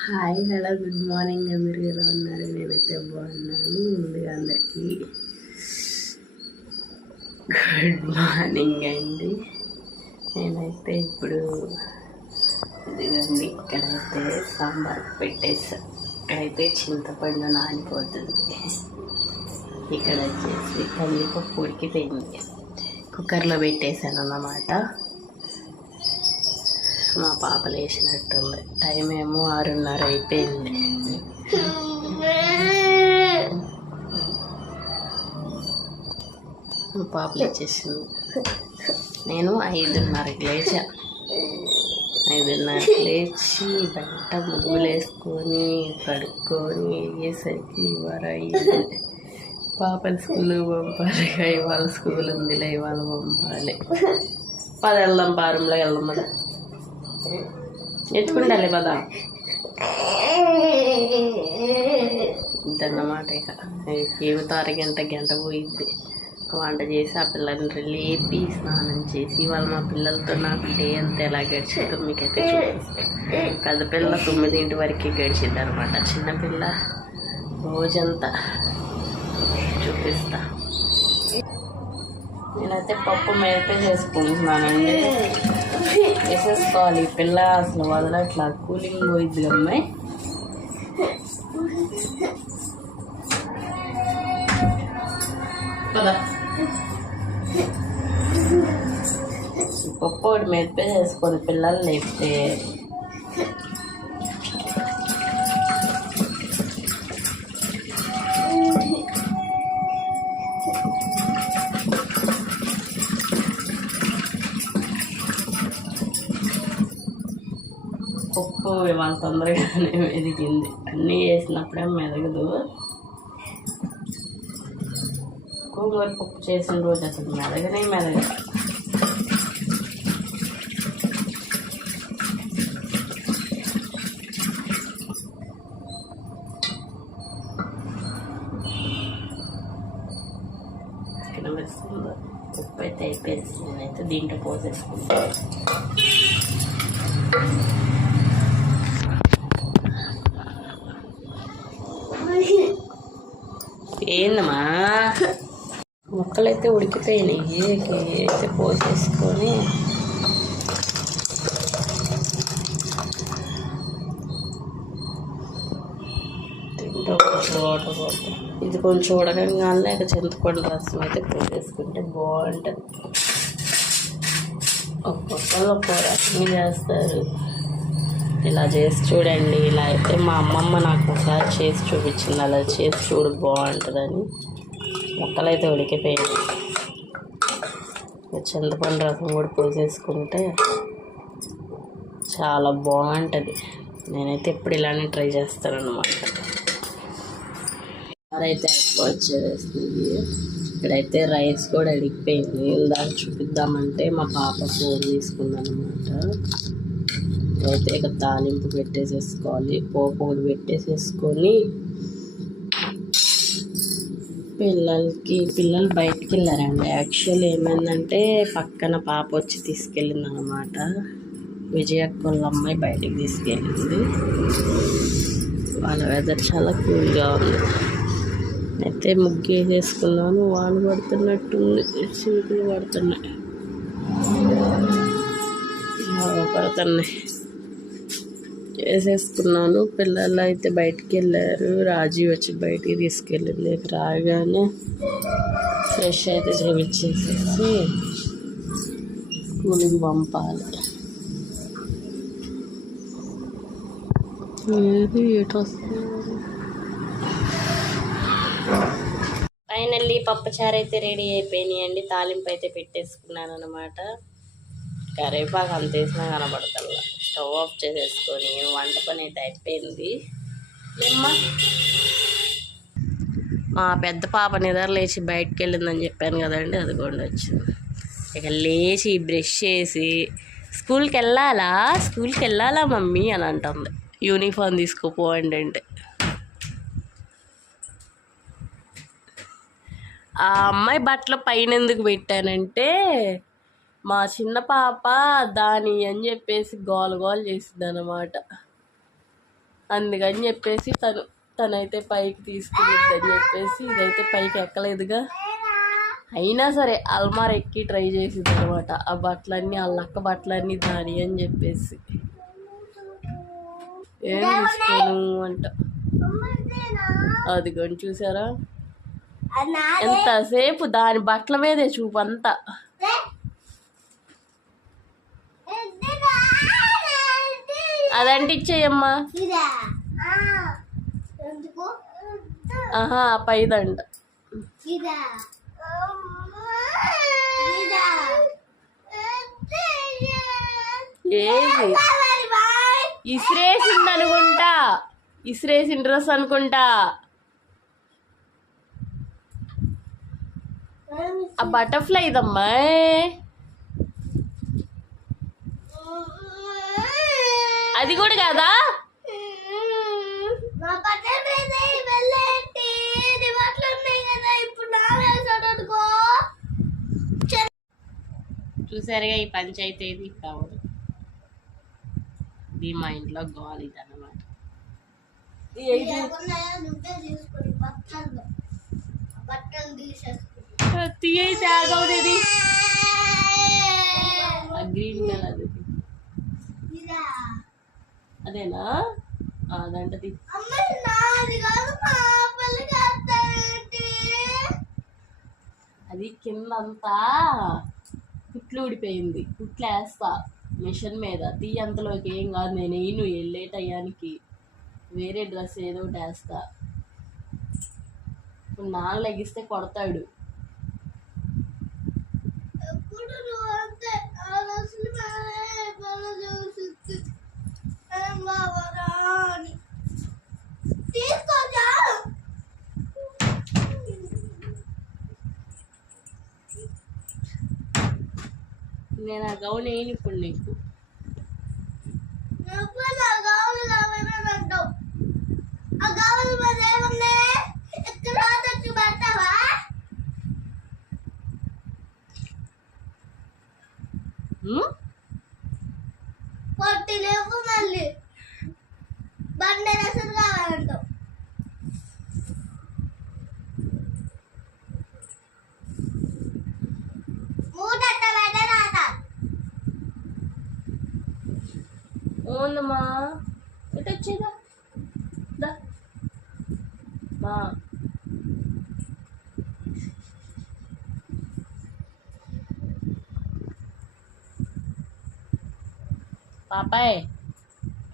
Hi hello good morning. అందరు ఎలా ఉన్నారు? నేనైతే బాగున్నాను. ముందుగా అందరికీ గుడ్ మార్నింగ్ అండి. నేనైతే ఇప్పుడు ఇదిగోండి ఇక్కడైతే సాంబార్ పెట్టేసా. ఇక్కడైతే చింతపండు నానిపోతుంది. ఇక్కడ వచ్చేసి కందిపప్పు ఉడికిపోయింది. కుక్కర్లో పెట్టేశాను అన్నమాట మా పాప లేచినట్టుంది. టైం ఏమో ఆరున్నర అయిపోయింది. మా పాప లేచేసింది. నేను ఐదున్నరకి లేచా. ఐదున్నరకి లేచి బయట ముగ్గులు వేసుకొని కడుక్కొని వేసేసరికి ఇవాళ పాపని స్కూల్ పంపాలి ఇవాళ స్కూల్ ఉందిలే ఇవాళ పంపాలి. పది వెళ్దాం పారంలో వెళ్దాం మరి ఎత్తుకుండాలి పదా ఇదన్నమాట ఇక. ఏమితో అరగంట గంట పోయిద్ది వంట చేసి ఆ పిల్లల్ని లేపి స్నానం చేసి వాళ్ళు మా పిల్లలతో నాకు డే అంతా ఎలా గడిచిందో మీకైతే చూపిస్తాను పెద్ద పిల్ల తొమ్మిదింటి వరకే గడిచింది అనమాట చిన్నపిల్ల రోజంతా చూపిస్తా. నేనైతే పప్పు మేపే చేసుకుంటున్నానండి వేసేసుకోవాలి ఈ పిల్ల అసలు వదలట్లా కూలింగ్ పోయిద్ది అమ్మాయి పద ఈ పప్పు ఒకటి మెప్పే చేసుకొని పిల్లలు లేపితే తొందరగానే మెదిగింది అన్నీ చేసినప్పుడే మెదగదు. గోంగూర పప్పు చేసిన రోజు అసలు మెదగనే మెదగ ఉప్పు అయితే అయిపోయింది. నేనైతే దీంట్లో పోసేసుకుంటాను ఏందమ్మా? మొక్కలైతే ఉడికిపోయినాయి. అయితే పోసేసుకొని తింటూ వాటర్ ఇది కొంచెం ఉడకంగానే ఇక చింతపండు రసం అయితే పోసేసుకుంటే బాగుంటుంది. ఒక్కొక్కరు ఒక్కో రకంగా చేస్తారు. ఇలా చేసి చూడండి ఇలా అయితే మా అమ్మమ్మ నాకు ఒకసారి చేసి చూపించింది. అలా చేసి చూడు బాగుంటుందని. మొక్కలు అయితే ఉడికిపోయాయి చింతపండు రసం కూడా పోసేసుకుంటే చాలా బాగుంటుంది. నేనైతే ఎప్పుడు ఇలానే ట్రై చేస్తానన్నమాట. అయితే వచ్చేస్తుంది ఇక్కడైతే రైస్ కూడా అడిగిపోయింది. దాన్ని చూపిద్దామంటే మా పాప ఫోన్ తీసుకుందనమాట అయితే ఇక తాలింపు పెట్టేసేసుకోవాలి. పోపు ఒకటి పెట్టేసేసుకొని పిల్లలకి పిల్లలు బయటికి వెళ్ళారండి. యాక్చువల్ ఏమైందంటే పక్కన పాప వచ్చి తీసుకెళ్ళింది అనమాట విజయక్క అమ్మాయి బయటికి తీసుకెళ్ళింది. వాళ్ళ వెదర్ చాలా కూల్గా ఉంది. అయితే ముగ్గు వేసేసుకున్నాను వాన పడుతున్నట్టుంది. చీకులు పడుతున్నాయి. బాగా పడుతున్నాయి. వేసేసుకున్నాను పిల్లలు అయితే బయటికి వెళ్ళారు. రాజీ వచ్చి బయటికి తీసుకెళ్ళింది. రాగానే ఫ్రెష్ అయితే చేయించేసేసి స్కూల్కి పంపాలి. ఏది ఎటు ఫైనల్లీ పప్పుచారు అయితే రెడీ అయిపోయినాయండి. తాలింపు అయితే పెట్టేసుకున్నాను అనమాట కరేపాకు అంత వేసినా కనబడతల్లా స్టవ్ ఆఫ్ చేసేసుకొని వంట పని అయితే అయిపోయింది. ఏమ్మా మా పెద్ద పాప నిద్ర లేచి బయటకు వెళ్ళిందని చెప్పాను కదండి అది కూడా వచ్చింది. ఇక లేచి బ్రష్ చేసి స్కూల్కి వెళ్ళాలా? స్కూల్కి వెళ్ళాలా మమ్మీ? అని అంటుంది. యూనిఫామ్ తీసుకుపోండి అంటే. ఆ అమ్మాయి బట్టలు పైన ఎందుకు పెట్టానంటే మా చిన్న పాప దాని అని చెప్పేసి గోల గోల చేసింది అనమాట అందుకని చెప్పేసి తను తనైతే పైకి తీసుకుని చెప్పేసి ఇదైతే పైకి ఎక్కలేదుగా. అయినా సరే అల్మార్ ఎక్కి ట్రై చేసింది అనమాట ఆ బట్టలన్నీ ఆ లక్క బట్టలన్నీ దాని అని చెప్పేసి. ఏం తీసుకోను అంట. అదిగోని చూసారా? ఎంతసేపు దాని బట్టల మీదే చూపు అంతా అదంటే ఇచ్చేయమ్మా ఎందుకు? ఆహా పైదంట. ఏది? ఇసిరేసింది అనుకుంటా ఇసిరేసిన డ్రెస్ అనుకుంటా. ఆ బటర్ఫ్లై ఇదమ్మా అది కూడా కాదా మా బట్టల మీద ఈ వెళ్ళేటి నీ బట్టలు ఉన్నాయి కదా ఇప్పుడు నా వేసాడనుకో చూసారుగా ఈ పంచాయతీ ఏది? కావదు ఇది మా ఇంట్లో గోల్ ఇది అనమాట ఇది ఆ గ్రీన్ కలర్ ఇదా. అదేనా? అదంటది. అది కిందంతా కుట్లు ఊడిపోయింది. కుట్లు వేస్తా. మిషన్ మీద. తీయంతలోకి ఏం కాదు నేను వేయను వెళ్ళే టయానికి వేరే డ్రెస్ ఏదో ఒకటి వేస్తా. ఇప్పుడు నాన్న లెగిస్తే కొడతాడు అంతే ఆ రోజులు బాగా చూసి ఏం కావాలా అని తీసుకోచా నేను ఆ గౌన్ వేయను ఇప్పుడు నీకు. నువ్వు నా గావులు కావాలని అంటావు ఆ గావులు మీద ఏమున్నాయి ఇక్కడ వచ్చి పెడతావా ఉమ్? పొట్టి లేవు మళ్ళీ. బండ రసం కావాలంటావు మూట పెట్టరాదా ఓందమ్మా ఎటు వచ్చేదా మా. పాపాయ్.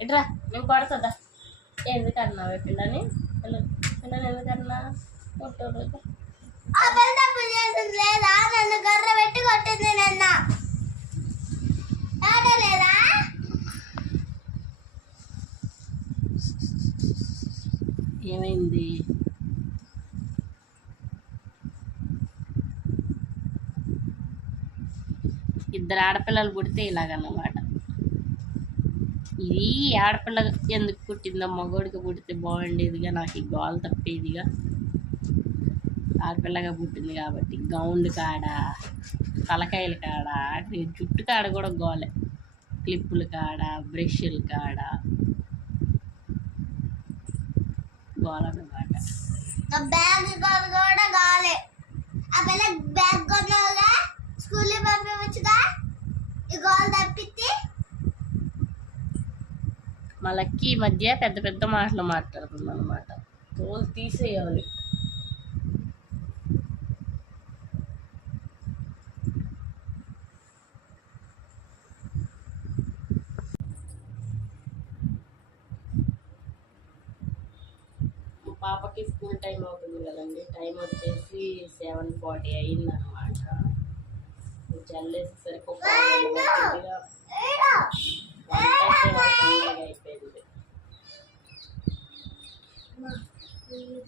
ఎట్రా నేను కొడతా ఎందుకు అన్నావు పిల్లని? పిల్ల పిల్లని తప్పు చేసింది లేదా? నన్ను గర్ర పెట్టి కొట్టింది నిన్న. ఆట లేదా? ఏమైంది? ఇద్దరు ఆడపిల్లలు పుడితే ఇలాగన్నమాట. ఇది ఆడపిల్ల ఎందుకు పుట్టిందో మగోడికి పుడితే బాగుండేదిగా నాకు ఈ గోల్ తప్పేదిగా. ఆడపిల్లగా పుట్టింది కాబట్టి గౌండ్ కాడ తలకాయల కాడ జుట్టు కాడ కూడా గోలే. క్లిప్పులు కాడ బ్రష్లు కాడ. గోలన్నమాట. నా బ్యాగ్ కూడా కాలే ఆ పిల్ల బ్యాగ్ కొన్నావుగా? స్కూల్కి పంపించగా ఈ గోల్ తప్పితే మా లక్కీ ఈ మధ్య పెద్ద పెద్ద మాటలు మాట్లాడుతుంది అనమాట తోలు తీసేయాలి. మా పాపకి స్కూల్ టైం అవుతుంది కదండి. టైం వచ్చేసి సెవెన్ ఫార్టీ అయింది అనమాట చల్లేసేసరికి ఒక పావు గంట పట్టిందిగా. వంట అయితే తొందరగా అయిపోయింది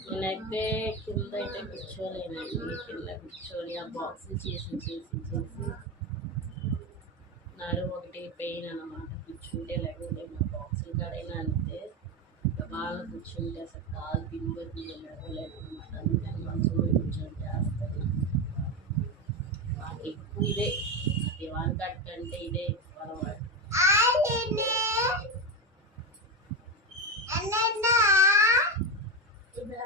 నేనైతే కింద అయితే కూర్చోలేనండి కింద కూర్చొని ఆ బాక్సులు చేసి చేసి చేసి నాడు ఒకటి పెయిన్ అనమాట కూర్చుంటే లేకుంటే మా బాక్సులు కాడైనా అంతే. బాగా కూర్చుంటే అసలు కాలు దింబది లేదనమాట అందుకని మంచిగా చూడ కూర్చొని చేస్తాను ఎక్కువ ఇదే. దివాన్ కట్ కంటే ఇదే ఎక్కువ అలవాటు అన్నీ అన్నం తింటారా టిఫిన్ తిన్నారా అని అన్నాను. నేనే ఇస్తా. పైకెత్తు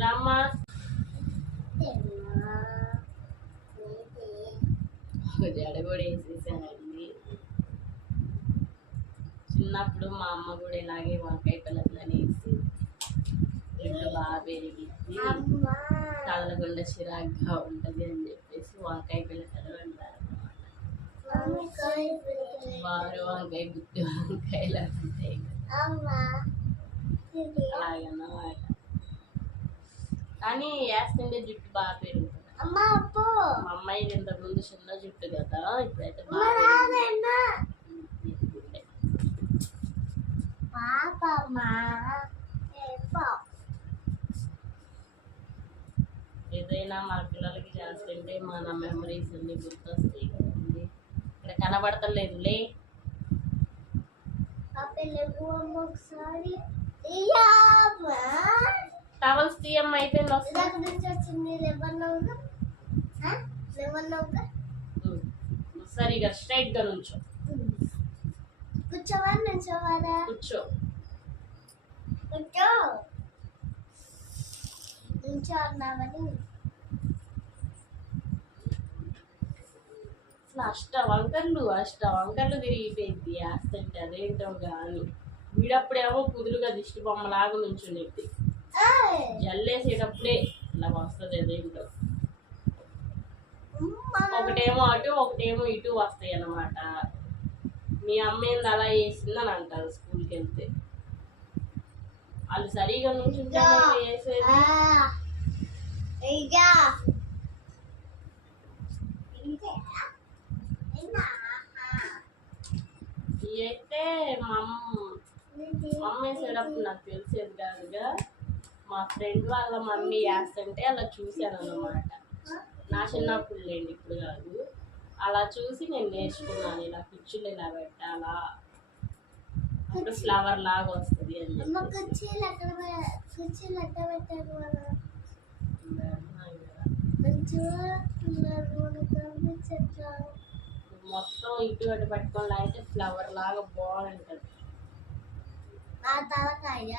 రామ్మా. నేనే. జడ కూడా వేసేసానండి చిన్నప్పుడు మా అమ్మ కూడా ఇలాగే వంకాయ పిల్లలని వేసి రెండు బాగా పెరిగింది. కదలకుండా చిరాగ్గా ఉంటుంది అని చెప్పేసి వంకాయ పిల్లకలు అంటారు వారు వంకాయ గుత్తి వంకాయలు కానీ వేస్తుంటే జుట్టు బాగా పెరుగుతుంది. అమ్మా అమ్మాయిది ఇంతకు ముందు చిన్న జుట్టు కదా ఇప్పుడైతే. ఏదైనా మన పిల్లలకి చేస్తుంటే మన మెమరీస్ అన్ని గుర్తొస్తాయి. కనబడతలేదులే. టవల్స్ తీయమ్మ? లేవన్నావుగా సరిగా స్ట్రైట్గా నుంచో. కూర్చోవా నుంచోవారా కూర్చో. కూర్చో. నుంచో అన్నావని. అసలు అష్ట వంకర్లు అష్ట వంకర్లు తిరిగిపోయింది. వేస్తుంటే అదేంటో కానీ వీడప్పుడేమో కుదురుగా దిష్టి బొమ్మలాగా నుంచునేది! జల్లేసేటప్పుడే ఇలా వస్తుంది అదేంటో. ఒకటేమో అటు ఒకటేమో ఇటు వస్తాయి అన్నమాట మీ అమ్మ ఏంది అలా చేసిందని అంటారు స్కూల్కి వెళ్తే వాళ్ళు సరిగా నుంచుంటే వేసేది. అయితే మా అమ్మ ఇది. మా అమ్మ వేసేటప్పుడు నాకు తెలిసేది కాదుగా. మా ఫ్రెండ్ వాళ్ళ మమ్మీ వేస్తుంటే అలా చూశాను అన్నమాట నా చిన్నప్పుడు లేండి ఇప్పుడు కాదు. అలా చూసి నేను నేర్చుకున్నాను ఇలా కుర్చీలు ఇలా పెట్టాలా అప్పుడు ఫ్లవర్ లాగా వస్తుంది అని మొత్తం ఇటు అటు పట్టుకొని అయితే ఫ్లవర్ లాగా బాగుంటుంది. నా తలకాయ?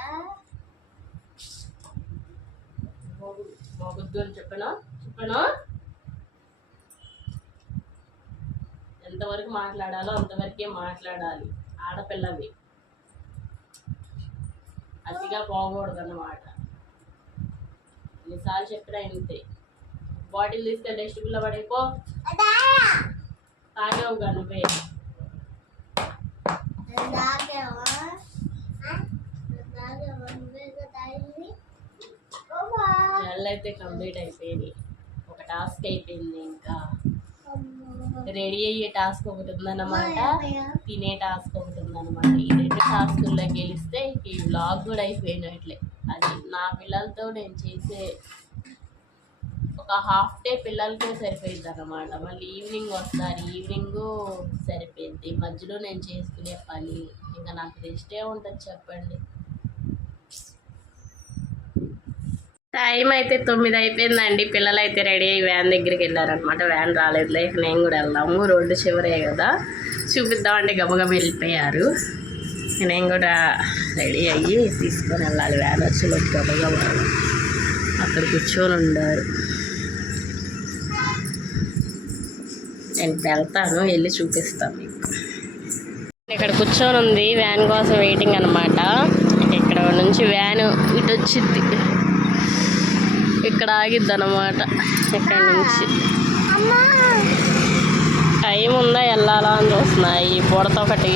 మొగుద్దు అని చెప్పను? చెప్పను? ఎంతవరకు మాట్లాడాలో అంతవరకే మాట్లాడాలి. ఆడపిల్లవి. అతిగా పోకూడదు అన్నమాట ఎన్నిసార్లు చెప్పినా ఇంతే. బాటిల్ తీసుకెళ్ళి డస్ట్బిన్లో పడైపో అదాయా తాగావు కనుపే అయితే కంప్లీట్ అయిపోయింది. ఒక టాస్క్ అయిపోయింది ఇంకా. రెడీ అయ్యే టాస్క్ ఒకటి ఉందన్నమాట. తినే టాస్క్ ఒకటి ఉందన్నమాట. ఈ రెండు టాస్కుల్లో గెలిస్తే ఈ వ్లాగ్ కూడా అయిపోయినట్లే. అది నా పిల్లలతో నేను చేసే ఒక హాఫ్ డే పిల్లలకే సరిపోయింది అనమాట మళ్ళీ ఈవినింగ్ వస్తారు. ఈవినింగ్ సరిపోయింది. మధ్యలో నేను చేసుకునే పని. ఇంకా నాకు రెస్టే ఉంటుంది చెప్పండి. టైం అయితే తొమ్మిది అయిపోయిందండి. పిల్లలు అయితే రెడీ అయ్యి వ్యాన్ దగ్గరికి వెళ్ళారనమాట వ్యాన్ రాలేదులే లైఫ్ నేను కూడా వెళ్దాము. రోడ్డు చివరే కదా. చూపిద్దామంటే గబగబ వెళ్ళిపోయారు. నేను కూడా రెడీ అయ్యి తీసుకొని వెళ్ళాలి. వ్యాన్ వచ్చి గబగబ అక్కడ కూర్చొని ఉండారు నేను వెళ్తాను వెళ్ళి చూపిస్తాను మీకు. ఇక్కడ కూర్చొని ఉంది వ్యాన్ కోసం వెయిటింగ్ అనమాట ఇక్కడ నుంచి వ్యాన్ ఇటు వచ్చింది ఇక్కడ ఆగిద్ది అనమాట ఇక్కడ నుంచి. టైం ఉందా వెళ్ళాలా అని చూస్తున్నా ఈ బుడత ఒకటి.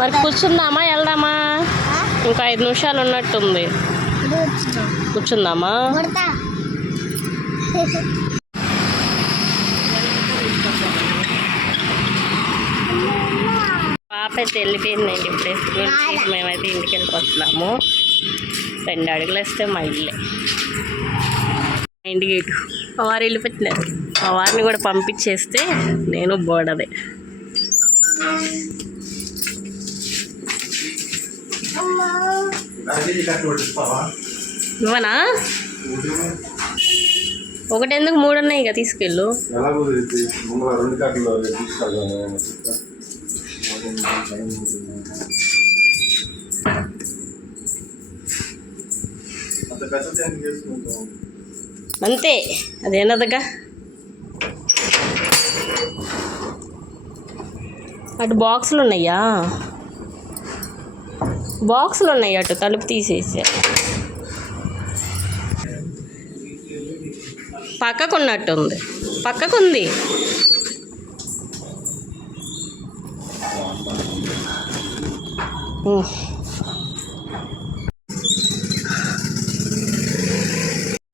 మరి కూర్చుందామా వెళ్దామా? ఇంకా ఐదు నిమిషాలు ఉన్నట్టుంది. కూర్చుందామా? పాప అయితే వెళ్ళిపోయిందండి ఇప్పుడే స్కూల్కి మేమైతే ఇంటికి వెళ్ళిపోతున్నాము. రెండు అడుగులు వస్తే మా ఇల్లే మా ఇంటి గేటు మా వారు వెళ్ళిపోతున్నారు. మా వారిని కూడా పంపించేస్తే నేను బోడదే ఇవ్వనా ఒకటి ఎందుకు మూడు ఉన్నాయి ఇక తీసుకెళ్ళు. అంతే అదేనదగా అటు బాక్సులు ఉన్నాయా బాక్సులు ఉన్నాయి అటు తలుపు తీసేసా. పక్కకు ఉంది పక్కకుంది.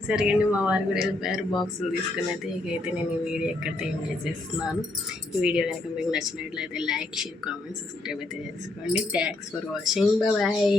సరిగండి మా వారు కూడా వెళ్ళిపోయారు. బాక్సులు తీసుకుని అయితే ఇకైతే నేను ఈ వీడియో ఎక్కడైతే ఏం చేసేస్తున్నాను. ఈ వీడియో కనుక మీకు నచ్చినట్లయితే లైక్ షేర్ కామెంట్ సబ్స్క్రైబ్ అయితే చేసుకోండి. Thanks for watching. బాయ్.